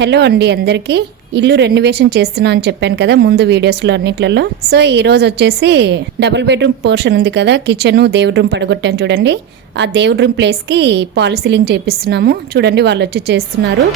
Hello అండి అందరికీ. ఇల్లు రెనోవేషన్ చేస్తున్నా అని చెప్పాను కదా ముందు వీడియోస్లో అన్నిట్లలో. సో ఈ రోజు వచ్చేసి డబుల్ బెడ్రూమ్ పోర్షన్ ఉంది కదా, కిచెన్ దేవుడి రూమ్ పడగొట్టాను చూడండి. ఆ దేవుడి రూమ్ ప్లేస్కి పాల్ సీలింగ్ చేపిస్తున్నాము. చూడండి వాళ్ళు వచ్చి చేస్తున్నారు.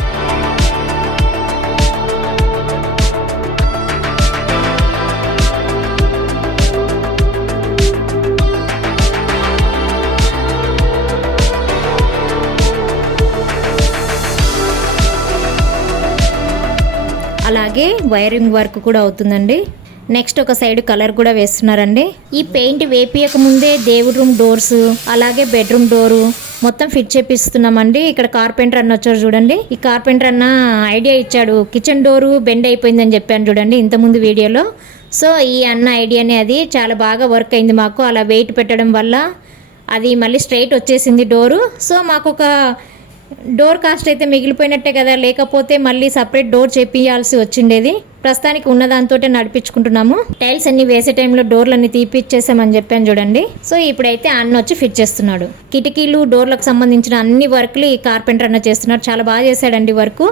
అలాగే వైరింగ్ వర్క్ కూడా అవుతుందండి. నెక్స్ట్ ఒక సైడ్ కలర్ కూడా వేస్తున్నారండి. ఈ పెయింట్ వేపియక ముందే దేవుడి రూమ్ డోర్స్ అలాగే బెడ్రూమ్ డోరు మొత్తం ఫిట్ చేపిస్తున్నామండి. ఇక్కడ కార్పెంటర్ అన్న వచ్చారు చూడండి. ఈ కార్పెంటర్ అన్న ఐడియా ఇచ్చాడు, కిచెన్ డోరు బెండ్ అయిపోయిందని చెప్పాను చూడండి ఇంతకుముందు వీడియోలో. సో ఈ అన్న ఐడియానే అది చాలా బాగా వర్క్ అయింది మాకు. అలా వెయిట్ పెట్టడం వల్ల అది మళ్ళీ స్ట్రైట్ వచ్చేసింది డోరు. సో మాకు ఒక డోర్ కాస్ట్ అయితే మిగిలిపోయినట్టే కదా, లేకపోతే మళ్ళీ సపరేట్ డోర్ చేపియాల్సి వచ్చిండేది. ప్రస్తుతానికి ఉన్న దాంతో నడిపించుకుంటున్నాము. టైల్స్ అన్ని వేసే టైంలో డోర్లు అన్ని తీపిచ్చేసామని చెప్పాను చూడండి. సో ఇప్పుడైతే అన్న వచ్చి ఫిట్ చేస్తున్నాడు. కిటికీలు డోర్లకు సంబంధించిన అన్ని వర్క్లు ఈ కార్పెంటర్ అన్న చేస్తున్నాడు. చాలా బాగా చేశాడండి వర్క్.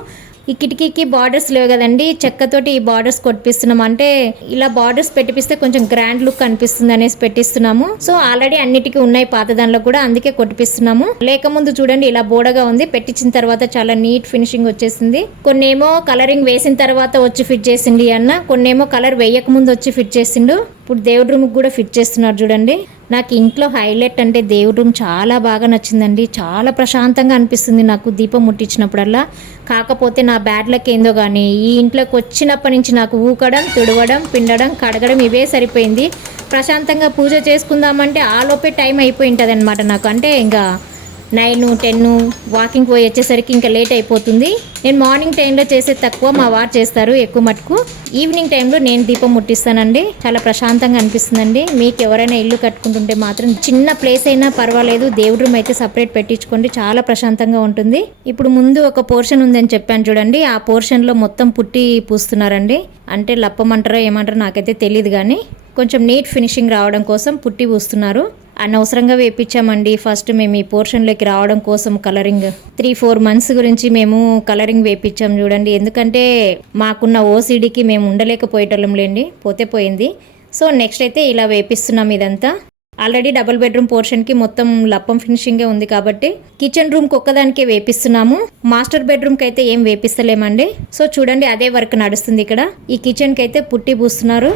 ఈ కిటికీకి బార్డర్స్ లేవు కదండి, చెక్కతోటి ఈ బార్డర్స్ కొట్టిస్తున్నాము. అంటే ఇలా బార్డర్స్ పెట్టిపిస్తే కొంచెం గ్రాండ్ లుక్ అనిపిస్తుంది అనేసి పెట్టిస్తున్నాము. సో ఆల్రెడీ అన్నిటికీ ఉన్నాయి పాత దానిలో కూడా, అందుకే కొట్టిపిస్తున్నాము. లేకముందు చూడండి ఇలా బోడగా ఉంది, పెట్టించిన తర్వాత చాలా నీట్ ఫినిషింగ్ వచ్చేసింది. కొన్నేమో కలరింగ్ వేసిన తర్వాత వచ్చి ఫిట్ చేసింది అన్న, కొన్నేమో కలర్ వేయక ముందు వచ్చి ఫిట్ చేసిండు. ఇప్పుడు దేవుడి రూమ్కి కూడా ఫిట్ చేస్తున్నారు చూడండి. నాకు ఇంట్లో హైలైట్ అంటే దేవుడి రూమ్ చాలా బాగా నచ్చిందండి. చాలా ప్రశాంతంగా అనిపిస్తుంది నాకు దీపం ముట్టించినప్పుడల్లా. కాకపోతే నా బ్యాడ్ లక్ ఏందో కానీ ఈ ఇంట్లోకి వచ్చినప్పటి నుంచి నాకు ఊకడం, తుడవడం, పిండడం, కడగడం ఇవే సరిపోయింది. ప్రశాంతంగా పూజ చేసుకుందామంటే ఆలోపే టైం అయిపోయి ఉంటుంది అనమాట నాకు. అంటే ఇంకా 9-10 వాకింగ్ పోయి వచ్చేసరికి ఇంకా లేట్ అయిపోతుంది. నేను మార్నింగ్ టైంలో చేసే తక్కువ, మా వారు చేస్తారు ఎక్కువ మటుకు. ఈవినింగ్ టైంలో నేను దీపం ముట్టిస్తానండి. చాలా ప్రశాంతంగా అనిపిస్తుందండి. మీకు ఎవరైనా ఇల్లు కట్టుకుంటుంటే మాత్రం చిన్న ప్లేస్ అయినా పర్వాలేదు, దేవుడి రూమ్ అయితే సపరేట్ పెట్టించుకోండి, చాలా ప్రశాంతంగా ఉంటుంది. ఇప్పుడు ముందు ఒక పోర్షన్ ఉందని చెప్పాను చూడండి, ఆ పోర్షన్లో మొత్తం పుట్టి పూస్తున్నారండి. అంటే లప్పమంటారో ఏమంటారో నాకైతే తెలియదు, కానీ కొంచెం నీట్ ఫినిషింగ్ రావడం కోసం పుట్టి పూస్తున్నారు. అనవసరంగా వేయించామండి. ఫస్ట్ మేము ఈ పోర్షన్లోకి రావడం కోసం కలరింగ్ 3-4 మంత్స్ గురించి మేము కలరింగ్ వేయించాం చూడండి. ఎందుకంటే మాకున్న ఓసిడీకి మేము ఉండలేకపోయేటోళ్ళం లేండి, పోతే పోయింది. సో నెక్స్ట్ అయితే ఇలా వేపిస్తున్నాం ఇదంతా. ఆల్రెడీ డబుల్ బెడ్రూమ్ పోర్షన్కి మొత్తం లప్పం ఫినిషింగే ఉంది కాబట్టి కిచెన్ రూమ్కి ఒక్కదానికే వేపిస్తున్నాము. మాస్టర్ బెడ్రూమ్కి అయితే ఏం వేపిస్తలేమండి. సో చూడండి అదే వర్క్ నడుస్తుంది ఇక్కడ. ఈ కిచెన్కి అయితే పుట్టి పూస్తున్నారు.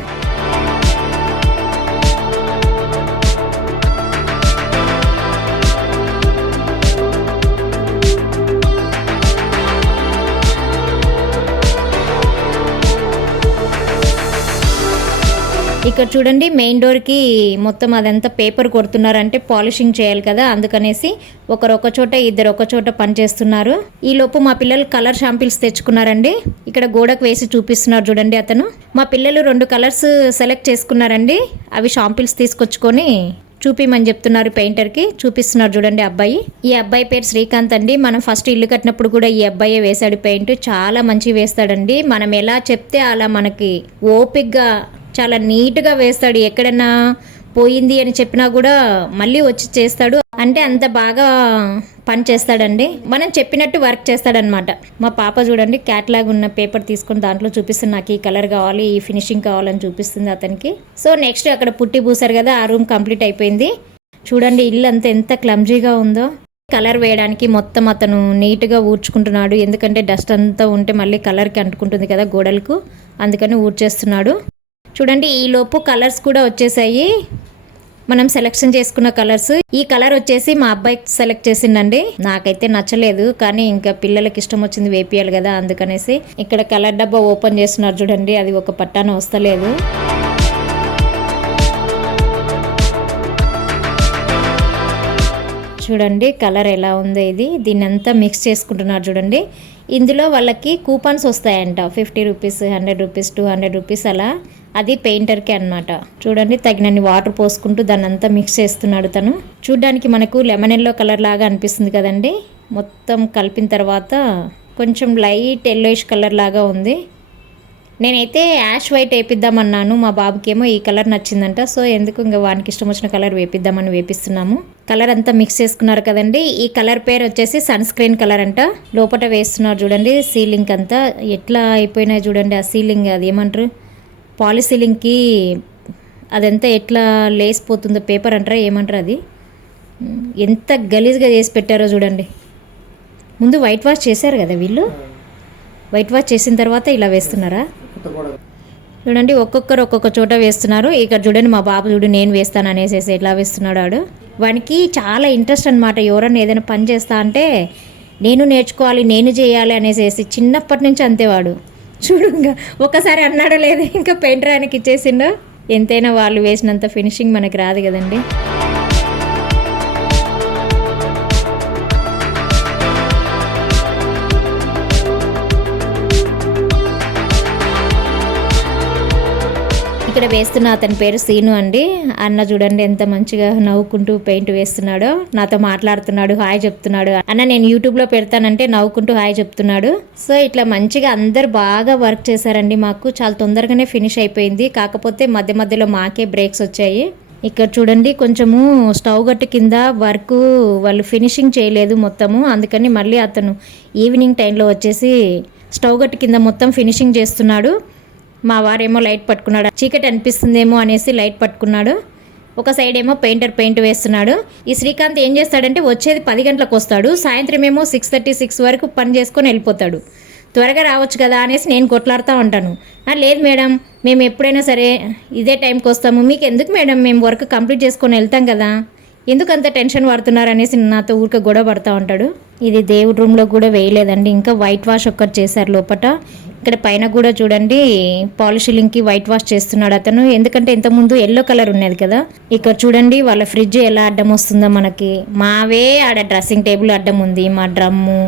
ఇక్కడ చూడండి మెయిన్ డోర్కి మొత్తం అదంతా పేపర్ కొడుతున్నారంటే పాలిషింగ్ చేయాలి కదా, అందుకనేసి ఒకరు ఒక చోట ఇద్దరు ఒక చోట పని చేస్తున్నారు. ఈ లోపు మా పిల్లలు కలర్ షాంపిల్స్ తెచ్చుకున్నారండి. ఇక్కడ గోడకు వేసి చూపిస్తున్నారు చూడండి అతను. మా పిల్లలు 2 కలర్స్ సెలెక్ట్ చేసుకున్నారండి. అవి షాంపిల్స్ తీసుకొచ్చుకొని చూపిమని చెప్తున్నారు పెయింటర్కి. చూపిస్తున్నారు చూడండి అబ్బాయి. ఈ అబ్బాయి పేరు శ్రీకాంత్ అండి. మనం ఫస్ట్ ఇల్లు కట్టినప్పుడు కూడా ఈ అబ్బాయే వేశాడు పెయింట్. చాలా మంచిగా వేస్తాడండి. మనం ఎలా చెప్తే అలా మనకి ఓపిక్గా చాలా నీట్గా వేస్తాడు. ఎక్కడైనా పోయింది అని చెప్పినా కూడా మళ్ళీ వచ్చి చేస్తాడు. అంటే అంత బాగా పని చేస్తాడండి. మనం చెప్పినట్టు వర్క్ చేస్తాడనమాట. మా పాప చూడండి క్యాట్లాగ్ ఉన్న పేపర్ తీసుకొని దాంట్లో చూపిస్తుంది, నాకు ఈ కలర్ కావాలి, ఈ ఫినిషింగ్ కావాలని చూపిస్తుంది అతనికి. సో నెక్స్ట్ అక్కడ పుట్టి పూసారు కదా, ఆ రూమ్ కంప్లీట్ అయిపోయింది. చూడండి ఇల్లు అంతా ఎంత క్లమ్జీగా ఉందో. కలర్ వేయడానికి మొత్తం అతను నీట్గా ఊడ్చుకుంటున్నాడు. ఎందుకంటే డస్ట్ అంతా ఉంటే మళ్ళీ కలర్కి అంటుకుంటుంది కదా గోడలకు, అందుకని ఊడ్చేస్తున్నాడు. చూడండి ఈ లోపు కలర్స్ కూడా వచ్చేసాయి. మనం సెలెక్షన్ చేసుకున్న కలర్స్. ఈ కలర్ వచ్చేసి మా అబ్బాయి సెలెక్ట్ చేసిండండి. నాకైతే నచ్చలేదు, కానీ ఇంకా పిల్లలకి ఇష్టం వచ్చింది వేపియాలి కదా, అందుకనేసి. ఇక్కడ కలర్ డబ్బా ఓపెన్ చేస్తున్నారు చూడండి, అది ఒక పట్టాన వస్తలేదు. చూడండి కలర్ ఎలా ఉందో ఇది. దీన్ని అంతా మిక్స్ చేసుకుంటున్నారు చూడండి. ఇందులో వాళ్ళకి కూపన్స్ వస్తాయంట, 50 రూపీస్, 100 రూపీస్, 200 రూపీస్ అలా. అది పెయింటర్కి అనమాట. చూడండి తగినన్ని వాటర్ పోసుకుంటూ దాన్ని అంతా మిక్స్ చేస్తున్నాడు తను. చూడ్డానికి మనకు లెమన్ ఎల్లో కలర్ లాగా అనిపిస్తుంది కదండి. మొత్తం కలిపిన తర్వాత కొంచెం లైట్ ఎల్లోయిష్ కలర్ లాగా ఉంది. నేనైతే యాష్ వైట్ వేపిద్దామన్నాను, మా బాబుకేమో ఈ కలర్ నచ్చిందంట. సో ఎందుకు ఇంకా వానికి ఇష్టం వచ్చిన కలర్ వేపిద్దామని వేపిస్తున్నాము. కలర్ అంతా మిక్స్ చేసుకున్నారు కదండి. ఈ కలర్ పేరు వచ్చేసి సన్ స్క్రీన్ కలర్ అంట. లోపల వేస్తున్నారు చూడండి. సీలింగ్ అంతా ఎట్లా అయిపోయినాయి చూడండి. ఆ సీలింగ్ అది ఏమంటారు, పాలిసీలింగ్కి అదంతా ఎట్లా లేసిపోతుందో, పేపర్ అంటారా ఏమంటారు, అది ఎంత గలీజ్గా చేసి పెట్టారో చూడండి. ముందు వైట్ వాష్ చేశారు కదా వీళ్ళు, వైట్ వాష్ చేసిన తర్వాత ఇలా వేస్తున్నారా చూడండి. ఒక్కొక్కరు ఒక్కొక్క చోట వేస్తున్నారు. ఇక్కడ చూడండి మా బాబు చూడు నేను వేస్తాను అనేసి ఎట్లా వేస్తున్నాడు వాడు. వానికి చాలా ఇంట్రెస్ట్ అనమాట. ఎవరన్నా ఏదైనా పని చేస్తా అంటే నేను నేర్చుకోవాలి, నేను చేయాలి అనేసి చిన్నప్పటి నుంచి అంతేవాడు. చూడు ఇంకా ఒకసారి అన్నాడో లేదు, ఇంకా పెయింటర్ ఆయనకి ఇచ్చేసిండో. ఎంతైనా వాళ్ళు వేసినంత ఫినిషింగ్ మనకి రాదు కదండి. ఇక్కడ వేస్తున్న అతని పేరు సీను అండి. అన్న చూడండి ఎంత మంచిగా నవ్వుకుంటూ పెయింట్ వేస్తున్నాడో, నాతో మాట్లాడుతున్నాడు, హాయ్ చెప్తున్నాడు. అన్న నేను యూట్యూబ్లో పెడతానంటే నవ్వుకుంటూ హాయ్ చెప్తున్నాడు. సో ఇట్లా మంచిగా అందరు బాగా వర్క్ చేశారండి. మాకు చాలా తొందరగానే ఫినిష్ అయిపోయింది. కాకపోతే మధ్య మధ్యలో మాకే బ్రేక్స్ వచ్చాయి. ఇక్కడ చూడండి కొంచెము స్టవ్ గట్టు కింద వర్క్ వాళ్ళు ఫినిషింగ్ చేయలేదు మొత్తము. అందుకని మళ్ళీ అతను ఈవినింగ్ టైంలో వచ్చేసి స్టవ్ గట్టు కింద మొత్తం ఫినిషింగ్ చేస్తున్నాడు. మా వారేమో లైట్ పట్టుకున్నాడు, చీకటి అనిపిస్తుందేమో అనేసి లైట్ పట్టుకున్నాడు. ఒక సైడ్ ఏమో పెయింటర్ పెయింట్ వేస్తున్నాడు. ఈ శ్రీకాంత్ ఏం చేస్తాడంటే వచ్చేది 10 గంటలకు వస్తాడు, సాయంత్రం ఏమో 6:36 వరకు పని చేసుకొని వెళ్ళిపోతాడు. త్వరగా రావచ్చు కదా అనేసి నేను కొట్లాడుతూ ఉంటాను. లేదు మేడం, మేము ఎప్పుడైనా సరే ఇదే టైంకి వస్తాము, మీకు ఎందుకు మేడం, మేము వర్క్ కంప్లీట్ చేసుకొని వెళ్తాం కదా, ఎందుకు అంత టెన్షన్ పడుతున్నారు అనేసి నాతో ఊరికే గొడవ పడుతూ ఉంటాడు. ఇది దేవుడి రూమ్లో కూడా వేయలేదండి, ఇంకా వైట్ వాష్ ఒక్కటి చేశారు లోపల. ఇక్కడ పైన కూడా చూడండి పాలిషిలింగ్కి వైట్ వాష్ చేస్తున్నాడు అతను. ఎందుకంటే ఇంతకుముందు ఎల్లో కలర్ ఉన్నది కదా. ఇక్కడ చూడండి వాళ్ళ ఫ్రిడ్జ్ ఎలా అడ్డం వస్తుందో మనకి. మావే ఆడ డ్రెస్సింగ్ టేబుల్ అడ్డం ఉంది, మా డ్రమ్ము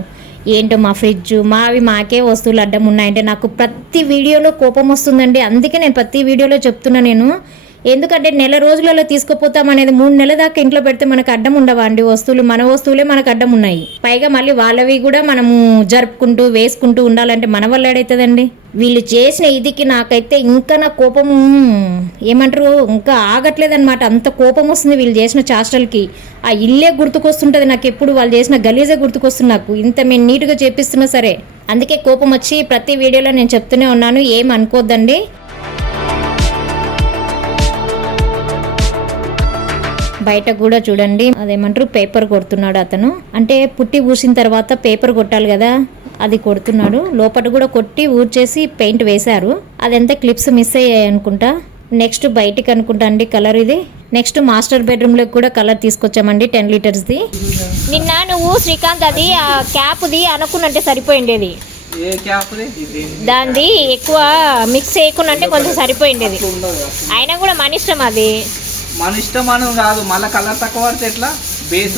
ఏంటో, మా ఫ్రిడ్జ్ మాకే వస్తువులు అడ్డం ఉన్నాయంటే నాకు ప్రతి వీడియోలో కోపం వస్తుందండి. అందుకే నేను ప్రతి వీడియోలో చెప్తున్నా నేను, ఎందుకంటే నెల రోజులలో తీసుకుపోతాం అనేది 3 నెలల దాకా ఇంట్లో పెడితే మనకు అడ్డం ఉండవా అండి వస్తువులు? మన వస్తువులే మనకు అడ్డం ఉన్నాయి. పైగా మళ్ళీ వాళ్ళవి కూడా మనము జరుపుకుంటూ వేసుకుంటూ ఉండాలంటే మన వల్ల ఏడవుతుందండి. వీళ్ళు చేసిన ఇదికి నాకైతే ఇంకా నా కోపం ఏమంటారు ఇంకా ఆగట్లేదన్నమాట. అంత కోపం వస్తుంది వీళ్ళు చేసిన చాస్టల్కి. ఆ ఇల్లే గుర్తుకొస్తుంటుంది నాకు, ఎప్పుడు వాళ్ళు చేసిన గలీజే గుర్తుకొస్తుంది నాకు. ఇంత మేము నీట్గా చేపిస్తున్నా సరే. అందుకే కోపం వచ్చి ప్రతి వీడియోలో నేను చెప్తూనే ఉన్నాను, ఏం అనుకోద్దండి. బయట కూడా చూడండి అదేమంటారు పేపర్ కొడుతున్నాడు అతను. అంటే పుట్టి ఊసిన తర్వాత పేపర్ కొట్టాలి కదా, అది కొడుతున్నాడు. లోపల కూడా కొట్టి ఊడ్చేసి పెయింట్ వేశారు. అదంతా క్లిప్స్ మిస్ అయ్యాయి అనుకుంటా. నెక్స్ట్ బయటికి అనుకుంటా అండి కలర్ ఇది. నెక్స్ట్ మాస్టర్ బెడ్రూమ్లోకి కూడా కలర్ తీసుకొచ్చామండి 10 లీటర్స్ది. నిన్న నువ్వు శ్రీకాంత్ అది ఆ క్యాప్ది అనుకున్నట్టే సరిపోయిండేది, దాన్ని ఎక్కువ మిక్స్ చేయకుండా అంటే కొంచెం సరిపోయిండేది. అయినా కూడా మన ఇష్టం, అది మన ఇష్టం అని కాదు. మళ్ళీ కలర్ తక్కువ పడితే ఎట్లా, బేస్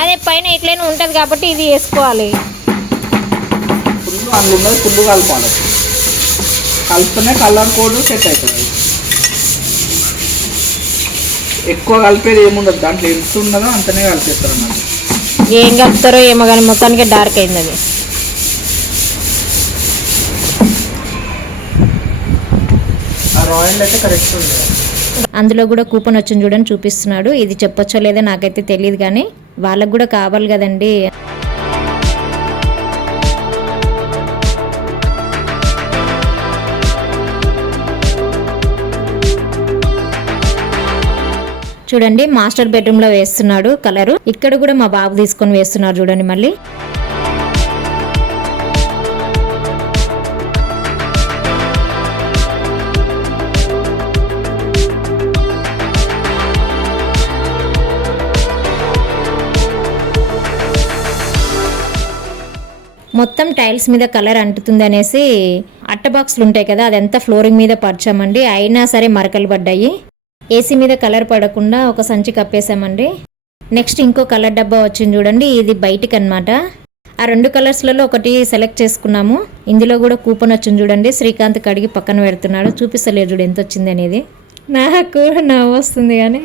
అదే పైన ఎట్లయినా ఉంటుంది కాబట్టి ఇది వేసుకోవాలి. ఫుల్ అందులో ఫుల్ కలపాలి, కలిపితేనే కలర్ కోడ్ సెట్ అవుతుంది. ఎక్కువ కలిపేది ఏముండదు, దాంట్లో ఎంత ఉన్నదో అంతనే కలిపేస్తారు అన్నమాట. ఏం కలుపుతారో ఏమో కానీ మొత్తానికి డార్క్ అయింది అది. ఆ రాయల్ అయితే కరెక్ట్ ఉంది. అందులో కూడా కూపన్ వచ్చింది చూడండి, చూపిస్తున్నాడు. ఇది చెప్పొచ్చో లేదో నాకైతే తెలియదు కానీ వాళ్ళకు కూడా కావాలి కదండి. చూడండి మాస్టర్ బెడ్రూమ్లో వేస్తున్నాడు కలరు. ఇక్కడ కూడా మా బాబు తీసుకొని వేస్తున్నారు చూడండి. మళ్ళీ మొత్తం టైల్స్ మీద కలర్ అంటుతుంది అనేసి అట్ట బాక్స్లు ఉంటాయి కదా, అదంతా ఫ్లోరింగ్ మీద పరచామండి. అయినా సరే మరకలు పడ్డాయి. ఏసీ మీద కలర్ పడకుండా ఒక సంచి కప్పేసామండి. నెక్స్ట్ ఇంకో కలర్ డబ్బా వచ్చింది చూడండి, ఇది బయటికి అనమాట. ఆ 2 కలర్స్లలో ఒకటి సెలెక్ట్ చేసుకున్నాము. ఇందులో కూడా కూపన్ వచ్చింది చూడండి. శ్రీకాంత్ కడిగి పక్కన పెడుతున్నాడు, చూపిస్తలేదు చూడు ఎంత వచ్చింది అనేది. నాకు నవ్వు వస్తుంది కానీ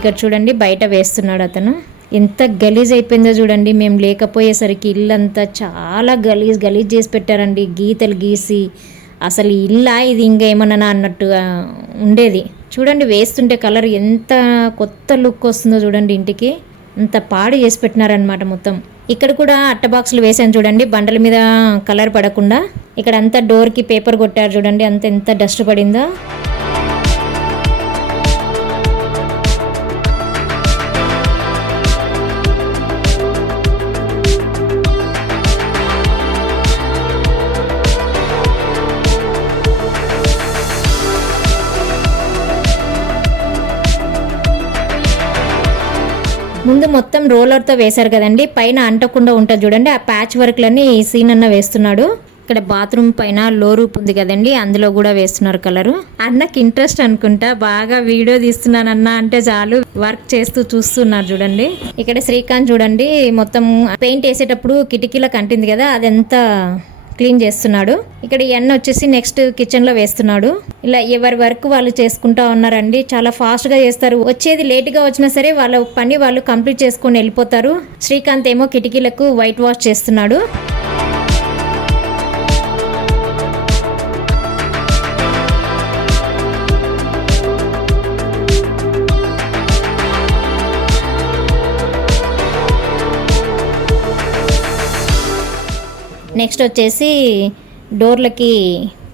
ఇక్కడ చూడండి బయట వేస్తున్నాడు అతను. ఎంత గలీజ్ అయిపోయిందో చూడండి. మేము లేకపోయేసరికి ఇల్లంతా చాలా గలీజ్ చేసి పెట్టారండి, గీతలు గీసి. అసలు ఇల్లా ఇది ఇంకా ఏమన్నా అన్నట్టుగా ఉండేది. చూడండి వేస్తుంటే కలర్ ఎంత కొత్త లుక్ వస్తుందో చూడండి. ఇంటికి అంత పాడు చేసి పెట్టినారనమాట మొత్తం. ఇక్కడ కూడా అట్ట బాక్సులు వేసాను చూడండి, బండల మీద కలర్ పడకుండా. ఇక్కడ అంతా డోర్కి పేపర్ కొట్టారు చూడండి, అంత ఎంత డస్ట్ పడిందో. ముందు మొత్తం రోలర్తో వేశారు కదండి, పైన అంటకుండా ఉంటుంది చూడండి. ఆ ప్యాచ్ వర్క్లన్నీ ఈ సీన్ అన్న వేస్తున్నాడు. ఇక్కడ బాత్రూమ్ పైన లో రూప్ ఉంది కదండి, అందులో కూడా వేస్తున్నారు కలరు. అన్నకి ఇంట్రెస్ట్ అనుకుంటా, బాగా వీడియో తీస్తున్నానన్నా అంటే చాలు వర్క్ చేస్తూ చూస్తున్నారు చూడండి. ఇక్కడ శ్రీకాంత్ చూడండి మొత్తం పెయింట్ వేసేటప్పుడు కిటికీలకు అంటింది కదా, అదంతా క్లీన్ చేస్తున్నాడు. ఇక్కడ ఈ అన్న వచ్చేసి నెక్స్ట్ కిచెన్ లో వేస్తున్నాడు. ఇలా ఎవరి వర్క్ వాళ్ళు చేసుకుంటా ఉన్నారండి. చాలా ఫాస్ట్ గా చేస్తారు. వచ్చేది లేట్ గా వచ్చినా సరే వాళ్ళ పని వాళ్ళు కంప్లీట్ చేసుకొని వెళ్ళిపోతారు. శ్రీకాంత్ ఏమో కిటికీలకు వైట్ వాష్ చేస్తున్నాడు. నెక్స్ట్ వచ్చేసి డోర్లకి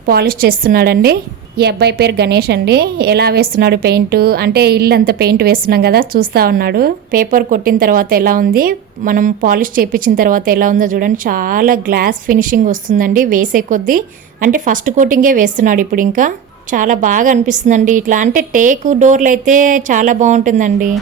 పాలిష్ చేస్తున్నాడండి. ఈ అబ్బాయి పేరు గణేష్ అండి. ఎలా వేస్తున్నాడు పెయింట్ అంటే, ఇల్లు అంతా పెయింట్ వేస్తున్నాం కదా చూస్తూ ఉన్నాడు. పేపర్ కొట్టిన తర్వాత ఎలా ఉంది, మనం పాలిష్ చేయించిన తర్వాత ఎలా ఉందో చూడండి. చాలా గ్లాస్ ఫినిషింగ్ వస్తుందండి వేసే కొద్దీ. అంటే ఫస్ట్ కోటింగే వేస్తున్నాడు ఇప్పుడు. ఇంకా చాలా బాగా అనిపిస్తుందండి. ఇట్లా అంటే టేకు డోర్లు అయితే చాలా బాగుంటుందండి.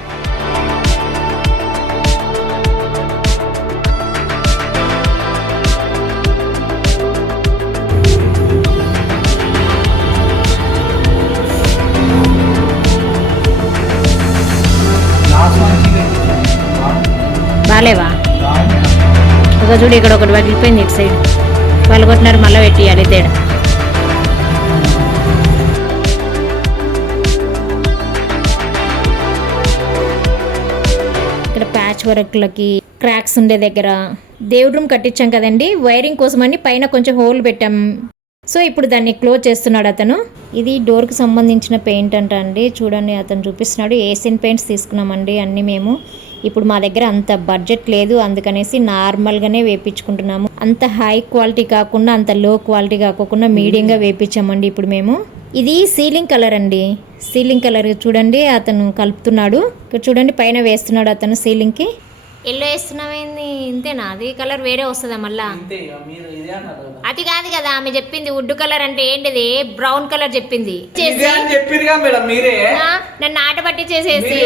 బాలేవా? ఒక చూడు ఇక్కడ ఒకటి పగిలిపోయింది ఇటు సైడ్. వాళ్ళు కొట్టినారు, మళ్ళీ పెట్టియాలి తేడా. ఇక్కడ ప్యాచ్ వర్క్లకి క్రాక్స్ ఉండే దగ్గర దేవుడి రూమ్ కట్టించాం కదండి, వైరింగ్ కోసమని పైన కొంచెం హోల్ పెట్టాం. సో ఇప్పుడు దాన్ని క్లోజ్ చేస్తున్నాడు అతను. ఇది డోర్కి సంబంధించిన పెయింట్ అంట అండి. చూడండి అతను చూపిస్తున్నాడు. ఏషియన్ పెయింట్స్ తీసుకున్నామండి అన్నీ మేము. ఇప్పుడు మా దగ్గర అంత బడ్జెట్ లేదు, అందుకనేసి నార్మల్గానే వేయించుకుంటున్నాము. అంత హై క్వాలిటీ కాకుండా అంత లో క్వాలిటీ కాకుండా మీడియంగా వేయించామండి ఇప్పుడు మేము. ఇది సీలింగ్ కలర్ అండి. సీలింగ్ కలర్ చూడండి అతను కలుపుతున్నాడు. ఇక్కడ చూడండి పైన వేస్తున్నాడు అతను సీలింగ్కి. ఎల్లో వేస్తున్నావేంది? ఇంతేనా? అది కలర్ వేరే వస్తుందా మళ్ళా? అది కాదు కదా ఆమె చెప్పింది. వుడ్ కలర్ అంటే ఏంటిది? బ్రౌన్ కలర్ చెప్పింది. నన్ను ఆట పట్టి చేసేసి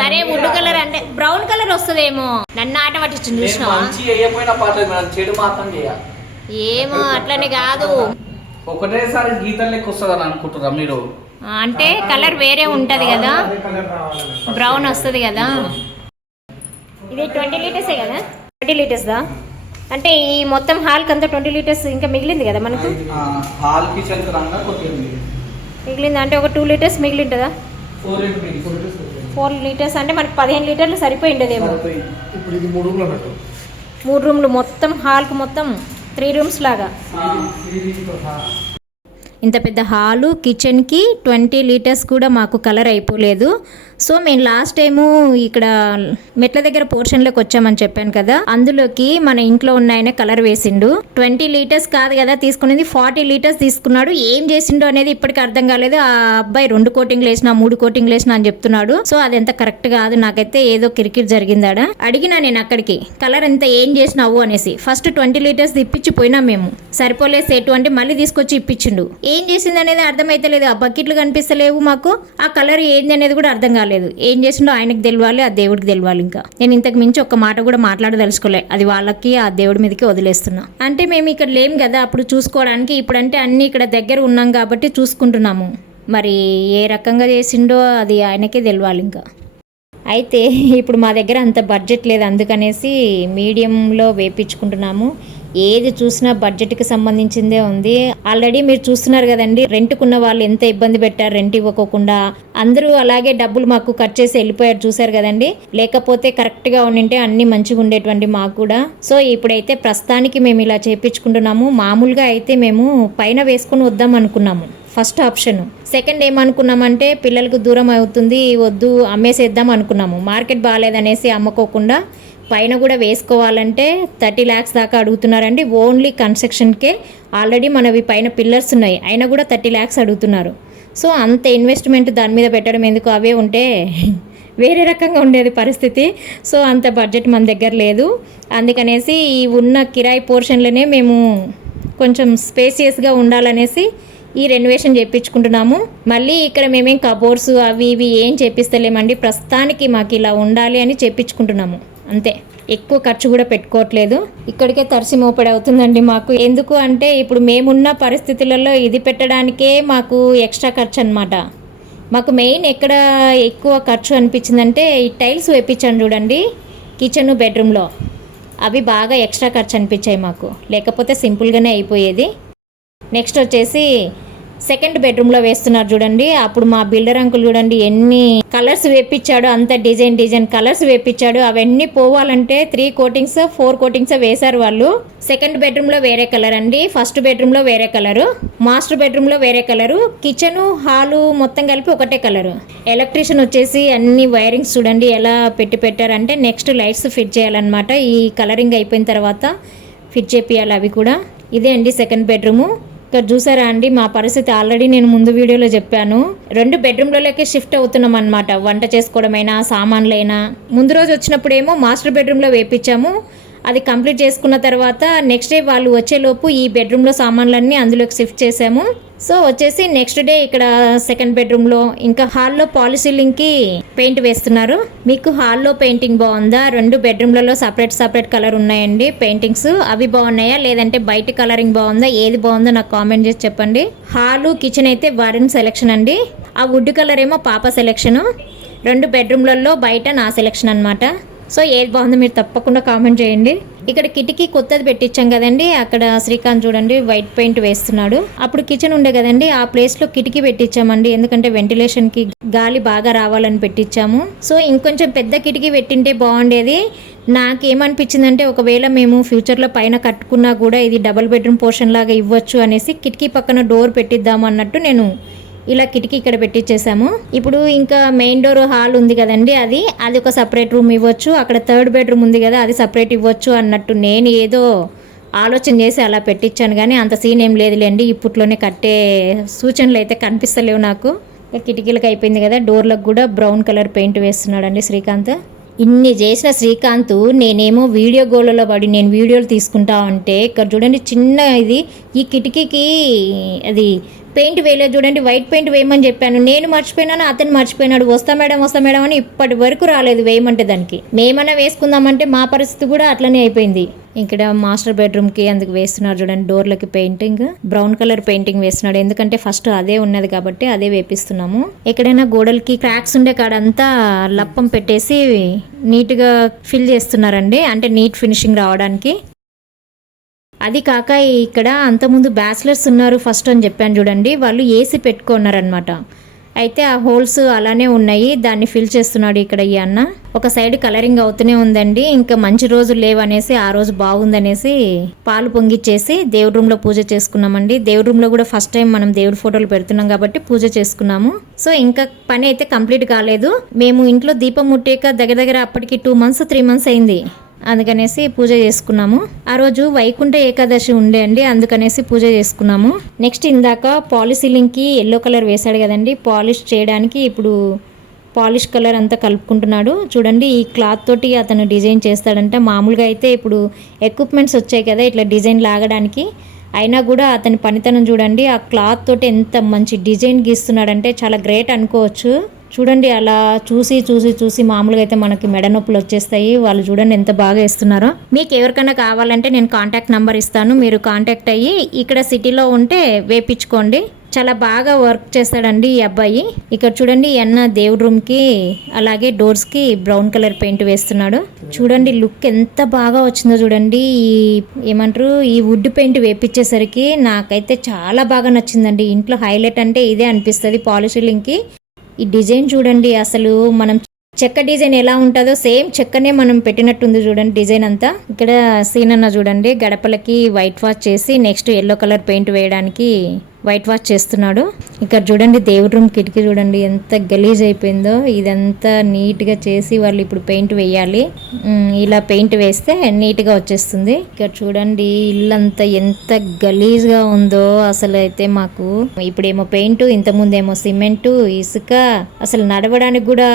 సరే వుడ్ కలర్ అంటే బ్రౌన్ కలర్ వస్తుందేమో, నన్ను ఆట పట్టించింది చూసినావా? ఏమో అట్లనే కాదు, ఒకటేసారి గీతలు లెక్క వస్తుందని అనుకుంటురా మీరు? అంటే కలర్ వేరే ఉంటది కదా, బ్రౌన్ వస్తుంది కదా. ఇది 20 లీటర్సే కదా? 20 లీటర్స్దా? అంటే ఈ మొత్తం హాల్కి అంతా 20 లీటర్స్ ఇంకా మిగిలింది కదా మనకు. హాల్ కిచెన్ మిగిలింది అంటే ఒక 2 లీటర్స్ మిగిలి ఉంటుందా? 4 లీటర్స్ అంటే మనకి 15 లీటర్లు సరిపోయి ఉండదేమో. ఇప్పుడు ఇది 3 రూమ్లు మొత్తం హాల్కి మొత్తం 3 రూమ్స్ లాగా. ఇంత పెద్ద హాలు కిచెన్కి 20 లీటర్స్ కూడా మాకు కలర్ అయిపోలేదు. సో మేము లాస్ట్ టైము ఇక్కడ మెట్ల దగ్గర పోర్షన్లోకి వచ్చామని చెప్పాను కదా, అందులోకి మన ఇంట్లో ఉన్న ఆయన కలర్ వేసిండు. 20 లీటర్స్ కాదు కదా తీసుకునేది, 40 లీటర్స్ తీసుకున్నాడు. ఏం చేసిండో అనేది ఇప్పటికి అర్థం కాలేదు. ఆ అబ్బాయి 2 కోటింగ్లు వేసిన 3 కోటింగ్లు వేసిన అని చెప్తున్నాడు. సో అదంతా కరెక్ట్ కాదు. నాకైతే ఏదో కిరికిరి జరిగిందాడ. అడిగినా నేను అక్కడికి కలర్ ఎంత ఏం చేసినావు అనేసి. ఫస్ట్ 20 లీటర్స్ ఇప్పించి పోయినా మేము, సరిపోలే సెట్ అంటే మళ్ళీ తీసుకొచ్చి ఇప్పించిండు. ఏం చేసింది అనేది అర్థమైతలేదు. ఆ బకెట్లు కనిపిస్తలేవు మాకు, ఆ కలర్ ఏంది అనేది కూడా అర్థం కాలేదు. ఏం చేసిండో ఆయనకు తెలియాలి, ఆ దేవుడికి తెలియాలి. ఇంకా నేను ఇంతకు మించి ఒక్క మాట కూడా మాట్లాడదలుచుకోలే. అది వాళ్ళకి ఆ దేవుడి మీదకి వదిలేస్తున్నా. అంటే మేము ఇక్కడ లేం కదా అప్పుడు చూసుకోవడానికి, ఇప్పుడంటే అన్ని ఇక్కడ దగ్గర ఉన్నాం కాబట్టి చూసుకుంటున్నాము. మరి ఏ రకంగా చేసిండో అది ఆయనకే తెలియాలి. ఇంకా అయితే ఇప్పుడు మా దగ్గర అంత బడ్జెట్ లేదు, అందుకనేసి మీడియంలో వేయించుకుంటున్నాము. ఏది చూసినా బడ్జెట్కి సంబంధించిందే ఉంది. ఆల్రెడీ మీరు చూస్తున్నారు కదండి, రెంట్కున్న వాళ్ళు ఎంత ఇబ్బంది పెట్టారు రెంట్ ఇవ్వకోకుండా. అందరూ అలాగే డబ్బులు మాకు కట్ చేసి వెళ్ళిపోయారు, చూసారు కదండి. లేకపోతే కరెక్ట్గా ఉండింటే అన్నీ మంచిగా ఉండేటువంటి మాకు కూడా. సో ఇప్పుడైతే ప్రస్తుతానికి మేము ఇలా చేయించుకుంటున్నాము. మామూలుగా అయితే మేము పైన వేసుకొని వద్దాం అనుకున్నాము, ఫస్ట్ ఆప్షన్. సెకండ్ ఏమనుకున్నామంటే పిల్లలకు దూరం అవుతుంది, వద్దు అమ్మేసేద్దాం అనుకున్నాము. మార్కెట్ బాగాలేదనేసి అమ్ముకోకుండా పైన కూడా వేసుకోవాలంటే 30 lakhs దాకా అడుగుతున్నారండి. ఓన్లీ కన్స్ట్రక్షన్కే. ఆల్రెడీ మనవి పైన పిల్లర్స్ ఉన్నాయి, అయినా కూడా 30 lakhs అడుగుతున్నారు. సో అంత ఇన్వెస్ట్మెంట్ దాని మీద పెట్టడం ఎందుకు, అవే ఉంటే వేరే రకంగా ఉండేది పరిస్థితి. సో అంత బడ్జెట్ మన దగ్గర లేదు. అందుకనేసి ఈ ఉన్న కిరాయి పోర్షన్లోనే మేము కొంచెం స్పేసియస్గా ఉండాలనేసి ఈ రెనోవేషన్ చేయించుకుంటున్నాము. మళ్ళీ ఇక్కడ మేమేం కబోర్డ్స్ అవి ఇవి ఏం చేపిస్తలేమండి. ప్రస్తుతానికి మాకు ఇలా ఉండాలి అని చేయించుకుంటున్నాము అంతే. ఎక్కువ ఖర్చు కూడా పెట్టుకోవట్లేదు. ఇక్కడికే తరిసి మోపడి అవుతుందండి మాకు. ఎందుకు అంటే ఇప్పుడు మేమున్న పరిస్థితులలో ఇది పెట్టడానికే మాకు ఎక్స్ట్రా ఖర్చు అనమాట. మాకు మెయిన్ ఎక్కడ ఎక్కువ ఖర్చు అనిపించిందంటే ఈ టైల్స్ వేయించాను చూడండి కిచెన్ బెడ్రూమ్లో, అవి బాగా ఎక్స్ట్రా ఖర్చు అనిపించాయి మాకు. లేకపోతే సింపుల్గానే అయిపోయేది. నెక్స్ట్ వచ్చేసి సెకండ్ బెడ్రూమ్లో వేస్తున్నారు చూడండి. అప్పుడు మా బిల్డర్ అంకుల్ చూడండి ఎన్ని కలర్స్ వేపించాడు, అంత డిజైన్ కలర్స్ వేపించాడు. అవన్నీ పోవాలంటే 3 coatings 4 coatings వేశారు వాళ్ళు. సెకండ్ బెడ్రూమ్లో వేరే కలర్ అండి, ఫస్ట్ బెడ్రూమ్లో వేరే కలరు, మాస్టర్ బెడ్రూమ్లో వేరే కలరు, కిచెన్ హాలు మొత్తం కలిపి ఒకటే కలరు. ఎలక్ట్రీషియన్ వచ్చేసి అన్ని వైరింగ్స్ చూడండి ఎలా పెట్టారంటే నెక్స్ట్ లైట్స్ ఫిట్ చేయాలన్నమాట. ఈ కలరింగ్ అయిపోయిన తర్వాత ఫిట్ చేపియాలి అవి కూడా. ఇదే అండి సెకండ్ బెడ్రూము. ఇక్కడ చూసారా అండి మా పరిస్థితి ఆల్రెడీ నేను ముందు వీడియోలో చెప్పాను. 2 బెడ్రూమ్లలోకి షిఫ్ట్ అవుతున్నాం అనమాట. వంట చేసుకోవడమైనా సామాన్లైనా. ముందు రోజు వచ్చినప్పుడేమో మాస్టర్ బెడ్రూమ్లో వేపించాము. అది కంప్లీట్ చేసుకున్న తర్వాత నెక్స్ట్ డే వాళ్ళు వచ్చేలోపు ఈ బెడ్రూమ్లో సామాన్లన్నీ అందులోకి షిఫ్ట్ చేసాము. సో వచ్చేసి నెక్స్ట్ డే ఇక్కడ సెకండ్ బెడ్రూమ్లో ఇంకా హాల్లో పాలిసీలింగ్కి పెయింట్ వేస్తున్నారు. మీకు హాల్లో పెయింటింగ్ బాగుందా? 2 బెడ్రూమ్లలో సపరేట్ కలర్ ఉన్నాయండి పెయింటింగ్స్. అవి బాగున్నాయా లేదంటే బయట కలరింగ్ బాగుందా, ఏది బాగుందో నాకు కామెంట్ చేసి చెప్పండి. హాలు కిచెన్ అయితే వరుణ్ సెలెక్షన్ అండి. ఆ వుడ్ కలర్ ఏమో పాప సెలెక్షను. 2 బెడ్రూమ్లలో బయట నా సెలెక్షన్ అనమాట. సో ఏది బాగుందో మీరు తప్పకుండా కామెంట్ చేయండి. ఇక్కడ కిటికీ కొత్తది పెట్టించాం కదండి, అక్కడ శ్రీకాంత్ చూడండి వైట్ పెయింట్ వేస్తున్నాడు. అప్పుడు కిచెన్ ఉండే కదండి, ఆ ప్లేస్లో కిటికీ పెట్టించామండి. ఎందుకంటే వెంటిలేషన్కి గాలి బాగా రావాలని పెట్టించాము. సో ఇంకొంచెం పెద్ద కిటికీ పెట్టింటే బాగుండేది. నాకేమనిపించిందంటే ఒకవేళ మేము ఫ్యూచర్లో పైన కట్టుకున్నా కూడా ఇది డబుల్ బెడ్రూమ్ పోర్షన్ లాగా ఇవ్వచ్చు అనేసి కిటికీ పక్కన డోర్ పెట్టిద్దాము అన్నట్టు నేను ఇలా కిటికీ ఇక్కడ పెట్టించేసాము. ఇప్పుడు ఇంకా మెయిన్ డోర్ హాల్ ఉంది కదండి, అది ఒక సపరేట్ రూమ్ ఇవ్వచ్చు. అక్కడ థర్డ్ బెడ్రూమ్ ఉంది కదా, అది సపరేట్ ఇవ్వచ్చు అన్నట్టు నేను ఏదో ఆలోచన చేసి అలా పెట్టించాను. కానీ అంత సీన్ ఏం లేదులేండి. ఇప్పట్లోనే కట్టే సూచనలు అయితే కనిపిస్తలేవు నాకు. కిటికీలకు అయిపోయింది కదా, డోర్లకు కూడా బ్రౌన్ కలర్ పెయింట్ వేస్తున్నాడండి శ్రీకాంత్. ఇన్ని చేసిన శ్రీకాంత్ నేనేమో వీడియో గోలలో పడి నేను వీడియోలు తీసుకుంటా ఉంటే ఇక్కడ చూడండి చిన్న ఇది ఈ కిటికీకి అది పెయింట్ వేయలేదు చూడండి. వైట్ పెయింట్ వేయమని చెప్పాను, నేను మర్చిపోయినాను, అతను మర్చిపోయినాడు. వస్తా మేడం అని ఇప్పటి వరకు రాలేదు వేయమంటే. దానికి మేమన్నా వేసుకుందామంటే మా పరిస్థితి కూడా అట్లనే అయిపోయింది. ఇక్కడ మాస్టర్ బెడ్రూమ్కి అందుకు వేస్తున్నారు చూడండి, డోర్లకి పెయింటింగ్ బ్రౌన్ కలర్ పెయింటింగ్ వేస్తున్నాడు. ఎందుకంటే ఫస్ట్ అదే ఉన్నది కాబట్టి అదే వేపిస్తున్నాము. ఎక్కడైనా గోడలకి క్రాక్స్ ఉండే కాడంతా లప్పం పెట్టేసి నీట్గా ఫిల్ చేస్తున్నారండి, అంటే నీట్ ఫినిషింగ్ రావడానికి. అది కాక ఇక్కడ అంతకుముందు బ్యాచిలర్స్ ఉన్నారు ఫస్ట్ అని చెప్పాను చూడండి, వాళ్ళు ఏసీ పెట్టుకున్నారనమాట. అయితే ఆ హోల్స్ అలానే ఉన్నాయి, దాన్ని ఫిల్ చేస్తున్నాడు ఇక్కడ ఈ అన్న. ఒక సైడ్ కలరింగ్ అవుతూనే ఉందండి. ఇంకా మంచి రోజులు లేవనేసి ఆ రోజు బాగుందనేసి పాలు పొంగిచ్చేసి దేవుడి రూమ్లో పూజ చేసుకున్నామండి. దేవుడి రూమ్లో కూడా ఫస్ట్ టైం మనం దేవుడి ఫోటోలు పెడుతున్నాం కాబట్టి పూజ చేసుకున్నాము. సో ఇంకా పని అయితే కంప్లీట్ కాలేదు. మేము ఇంట్లో దీపం ముట్టాక దగ్గర అప్పటికి 2 months 3 months అయింది. అందుకనేసి పూజ చేసుకున్నాము. ఆ రోజు వైకుంఠ ఏకాదశి ఉండే అండి, అందుకనేసి పూజ చేసుకున్నాము. నెక్స్ట్ ఇందాక పాలిసీలింగ్కి ఎల్లో కలర్ వేశాడు కదండి, పాలిష్ చేయడానికి ఇప్పుడు పాలిష్ కలర్ అంతా కలుపుకుంటున్నాడు. చూడండి ఈ క్లాత్ తోటి అతను డిజైన్ చేస్తాడంట. మామూలుగా అయితే ఇప్పుడు ఎక్విప్మెంట్స్ వచ్చాయి కదా ఇట్లా డిజైన్ లాగడానికి, అయినా కూడా అతని పనితనం చూడండి. ఆ క్లాత్ తోటి ఎంత మంచి డిజైన్ గీస్తున్నాడంటే చాలా గ్రేట్ అనుకోవచ్చు. చూడండి అలా చూసి మామూలుగా అయితే మనకి మెడ నొప్పులు వచ్చేస్తాయి. వాళ్ళు చూడండి ఎంత బాగా వేస్తున్నారో. మీకు ఎవరికైనా కావాలంటే నేను కాంటాక్ట్ నెంబర్ ఇస్తాను, మీరు కాంటాక్ట్ అయ్యి ఇక్కడ సిటీలో ఉంటే వేపించుకోండి. చాలా బాగా వర్క్ చేస్తాడండి ఈ అబ్బాయి. ఇక్కడ చూడండి ఈ అన్న దేవుడి రూమ్ కి అలాగే డోర్స్ కి బ్రౌన్ కలర్ పెయింట్ వేస్తున్నాడు. చూడండి లుక్ ఎంత బాగా వచ్చిందో చూడండి. ఈ ఏమంటారు ఈ వుడ్ పెయింట్ వేపించేసరికి నాకైతే చాలా బాగా నచ్చిందండి. ఇంట్లో హైలైట్ అంటే ఇదే అనిపిస్తుంది పాలిష్ సీలింగ్ కి. ఈ డిజైన్ చూడండి, అసలు మనం చెక్క డిజైన్ ఎలా ఉంటుందో సేమ్ చెక్కనే మనం పెట్టినట్టుంది చూడండి డిజైన్ అంతా. ఇక్కడ సీన్ అన్న చూడండి గడపలకి వైట్ వాష్ చేసి నెక్స్ట్ ఎల్లో కలర్ పెయింట్ వేయడానికి వైట్ వాష్ చేస్తున్నాడు. ఇక్కడ చూడండి దేవుడి రూమ్ కిటికీ చూడండి ఎంత గలీజ్ అయిపోయిందో. ఇదంతా నీట్గా చేసి వాళ్ళు ఇప్పుడు పెయింట్ వేయాలి. ఇలా పెయింట్ వేస్తే నీట్గా వచ్చేస్తుంది. ఇక్కడ చూడండి ఇల్లంతా ఎంత గలీజ్గా ఉందో అసలు. అయితే మాకు ఇప్పుడేమో పెయింట్, ఇంతకుముందేమో సిమెంటు, ఇసుక, అసలు నడవడానికి కూడా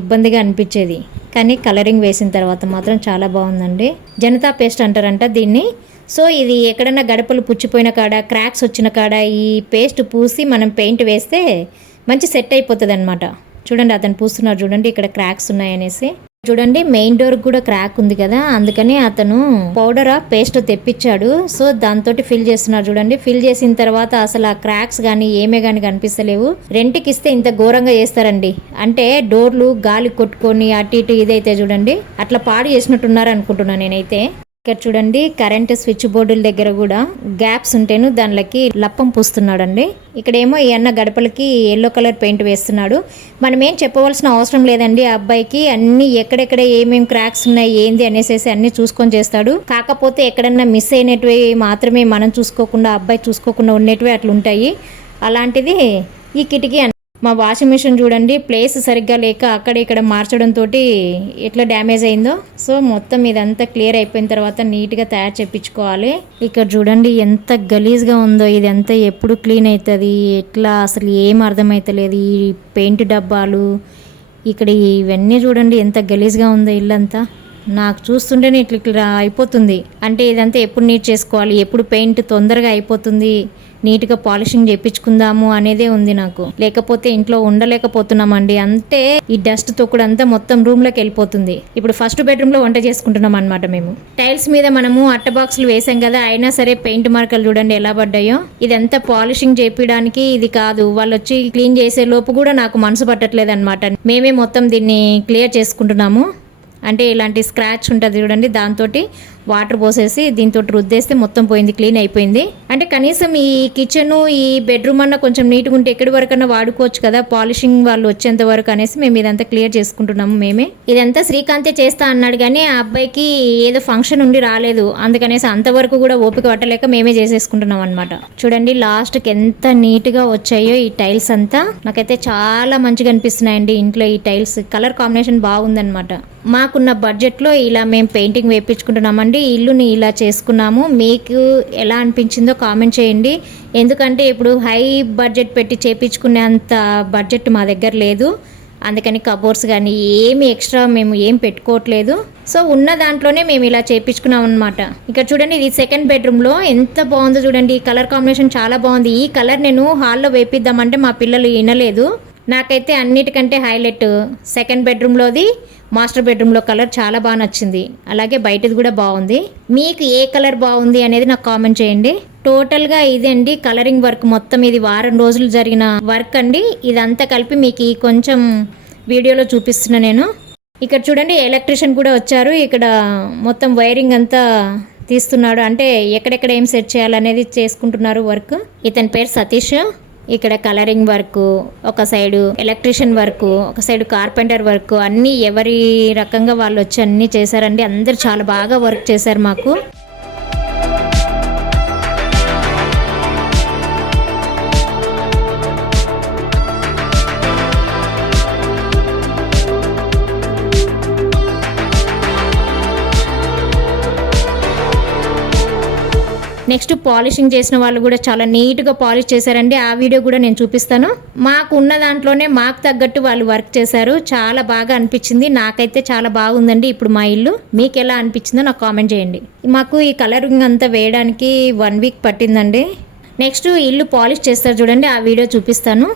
ఇబ్బందిగా అనిపించేది. కానీ కలరింగ్ వేసిన తర్వాత మాత్రం చాలా బాగుందండి. జనతా పేస్ట్ అంటారంట దీన్ని. సో ఇది ఎక్కడన్నా గడపలు పుచ్చిపోయిన కాడ, క్రాక్స్ వచ్చిన కాడ ఈ పేస్ట్ పూసి మనం పెయింట్ వేస్తే మంచి సెట్ అయిపోతుంది అనమాట. చూడండి అతను పూస్తున్నారు చూడండి, ఇక్కడ క్రాక్స్ ఉన్నాయనేసి. చూడండి మెయిన్ డోర్ కూడా క్రాక్ ఉంది కదా, అందుకని అతను పౌడర్ పేస్ట్ తెప్పించాడు. సో దాంతో ఫిల్ చేస్తున్నారు చూడండి. ఫిల్ చేసిన తర్వాత అసలు ఆ క్రాక్స్ కానీ ఏమే కానీ కనిపిస్తలేవు. రెంట్కి ఇస్తే ఇంత ఘోరంగా చేస్తారండి. అంటే డోర్లు గాలి కొట్టుకొని అటు ఇటు ఇదైతే చూడండి అట్లా పాడు చేసినట్టున్నారు అనుకుంటున్నాను నేనైతే. ఇక్కడ చూడండి కరెంట్ స్విచ్ బోర్డుల దగ్గర కూడా గ్యాప్స్ ఉంటేను దానిలోకి లప్పం పూస్తున్నాడండి. ఇక్కడేమో ఈ అన్న గడపలకి ఎల్లో కలర్ పెయింట్ వేస్తున్నాడు. మనం ఏం చెప్పవలసిన అవసరం లేదండి. ఆ అబ్బాయికి అన్ని ఎక్కడెక్కడ ఏమేమి క్రాక్స్ ఉన్నాయి ఏంది అనేసి అన్ని చూసుకొని చేస్తాడు. కాకపోతే ఎక్కడన్నా మిస్ అయినటివి మాత్రమే మనం చూసుకోకుండా అబ్బాయి చూసుకోకుండా ఉన్నటివి అట్లా ఉంటాయి. అలాంటిది ఈ కిటికీ. మా వాషింగ్ మిషన్ చూడండి ప్లేస్ సరిగ్గా లేక అక్కడ ఇక్కడ మార్చడంతో ఎట్లా డ్యామేజ్ అయిందో. సో మొత్తం ఇదంతా క్లియర్ అయిపోయిన తర్వాత నీట్గా తయారు చేయించుకోవాలి. ఇక్కడ చూడండి ఎంత గలీజ్గా ఉందో. ఇదంతా ఎప్పుడు క్లీన్ అవుతుంది ఎట్లా అసలు ఏం అర్థమవుతలేదు. ఈ పెయింట్ డబ్బాలు ఇక్కడ ఇవన్నీ చూడండి ఎంత గలీజ్గా ఉందో ఇల్లంతా. నాకు చూస్తుంటేనే ఇట్లా అయిపోతుంది. అంటే ఇదంతా ఎప్పుడు నీట్ చేసుకోవాలి, ఎప్పుడు పెయింట్ తొందరగా అయిపోతుంది, నీట్గా పాలిషింగ్ చేయించుకుందాము అనేదే ఉంది నాకు. లేకపోతే ఇంట్లో ఉండలేకపోతున్నామండి. అంటే ఈ డస్ట్ తొక్కుడంతా మొత్తం రూమ్లోకి వెళ్ళిపోతుంది. ఇప్పుడు ఫస్ట్ బెడ్రూమ్లో వంట చేసుకుంటున్నాం అనమాట మేము. టైల్స్ మీద మనము అట్ట బాక్సులు వేసాం కదా, అయినా సరే పెయింట్ మార్కలు చూడండి ఎలా పడ్డాయో. ఇదంతా పాలిషింగ్ చేయించడానికి ఇది కాదు, వాళ్ళు వచ్చి క్లీన్ చేసే లోపు కూడా నాకు మనసు పట్టట్లేదు అనమాట. మేమే మొత్తం దీన్ని క్లియర్ చేసుకుంటున్నాము. అంటే ఇలాంటి స్క్రాచ్ ఉంటుంది చూడండి, దాంతో వాటర్ పోసేసి దీంతో రుద్దేస్తే మొత్తం పోయింది, క్లీన్ అయిపోయింది. అంటే కనీసం ఈ కిచెన్ ఈ బెడ్రూమ్ అన్న కొంచెం నీట్గా ఉంటే ఎక్కడి వరకన్నా వాడుకోవచ్చు కదా పాలిషింగ్ వాళ్ళు వచ్చేంత వరకు అనేసి మేము ఇదంతా క్లియర్ చేసుకుంటున్నాము. మేమే ఇదంతా శ్రీకాంతే చేస్తా అన్నాడు కానీ ఆ అబ్బాయికి ఏదో ఫంక్షన్ ఉండి రాలేదు, అందుకనేసి అంతవరకు కూడా ఓపిక పట్టలేక మేమే చేసేసుకుంటున్నాం అనమాట. చూడండి లాస్ట్కి ఎంత నీట్గా వచ్చాయో ఈ టైల్స్ అంతా. నాకైతే చాలా మంచిగా అనిపిస్తున్నాయండి ఇంట్లో ఈ టైల్స్. కలర్ కాంబినేషన్ బాగుందనమాట. మాకున్న బడ్జెట్లో ఇలా మేము పెయింటింగ్ వేయించుకుంటున్నామండి. ఇల్లుని ఇలా చేసుకున్నాము. మీకు ఎలా అనిపించిందో కామెంట్ చేయండి. ఎందుకంటే ఇప్పుడు హై బడ్జెట్ పెట్టి చేయించుకునేంత బడ్జెట్ మా దగ్గర లేదు. అందుకని కబోర్డ్స్ కానీ ఏమి ఎక్స్ట్రా మేము ఏం పెట్టుకోవట్లేదు. సో ఉన్న దాంట్లోనే మేము ఇలా చేయించుకున్నాం అనమాట. ఇక్కడ చూడండి ఇది సెకండ్ బెడ్రూమ్లో ఎంత బాగుందో చూడండి. ఈ కలర్ కాంబినేషన్ చాలా బాగుంది. ఈ కలర్ నేను హాల్లో వేపిద్దామంటే మా పిల్లలు వినలేదు. నాకైతే అన్నిటికంటే హైలైట్ సెకండ్ బెడ్రూమ్లోది మాస్టర్ బెడ్రూమ్లో కలర్ చాలా బాగా నచ్చింది. అలాగే బయటది కూడా బాగుంది. మీకు ఏ కలర్ బాగుంది అనేది నాకు కామెంట్ చేయండి. టోటల్గా ఇదండి కలరింగ్ వర్క్ మొత్తం. ఇది వారం రోజులు జరిగిన వర్క్ అండి. ఇదంతా కలిపి మీకు కొంచెం వీడియోలో చూపిస్తున్నా నేను. ఇక్కడ చూడండి ఎలక్ట్రీషియన్ కూడా వచ్చారు. ఇక్కడ మొత్తం వైరింగ్ అంతా తీస్తున్నాడు. అంటే ఎక్కడెక్కడ ఏం సెట్ చేయాలనేది చేసుకుంటున్నారు వర్క్. ఇతని పేరు సతీష్. ఇక్కడ కలరింగ్ వర్క్, ఒక సైడు ఎలక్ట్రీషియన్ వర్క్, ఒక సైడు కార్పెంటర్ వర్క్, అన్నీ ఎవరి రకంగా వాళ్ళు వచ్చి అన్నీ చేశారండి. అందరు చాలా బాగా వర్క్ చేశారు మాకు. నెక్స్ట్ పాలిషింగ్ చేసిన వాళ్ళు కూడా చాలా నీట్గా పాలిష్ చేశారండి. ఆ వీడియో కూడా నేను చూపిస్తాను. మాకు ఉన్న దాంట్లోనే మాకు తగ్గట్టు వాళ్ళు వర్క్ చేశారు. చాలా బాగా అనిపించింది. నాకైతే చాలా బాగుందండి ఇప్పుడు మా ఇల్లు. మీకు ఎలా అనిపించిందో నాకు కామెంట్ చేయండి. మాకు ఈ కలరింగ్ అంతా వేయడానికి 1 వీక్ పట్టిందండి. నెక్స్ట్ ఇల్లు పాలిష్ చేస్తారు చూడండి, ఆ వీడియో చూపిస్తాను.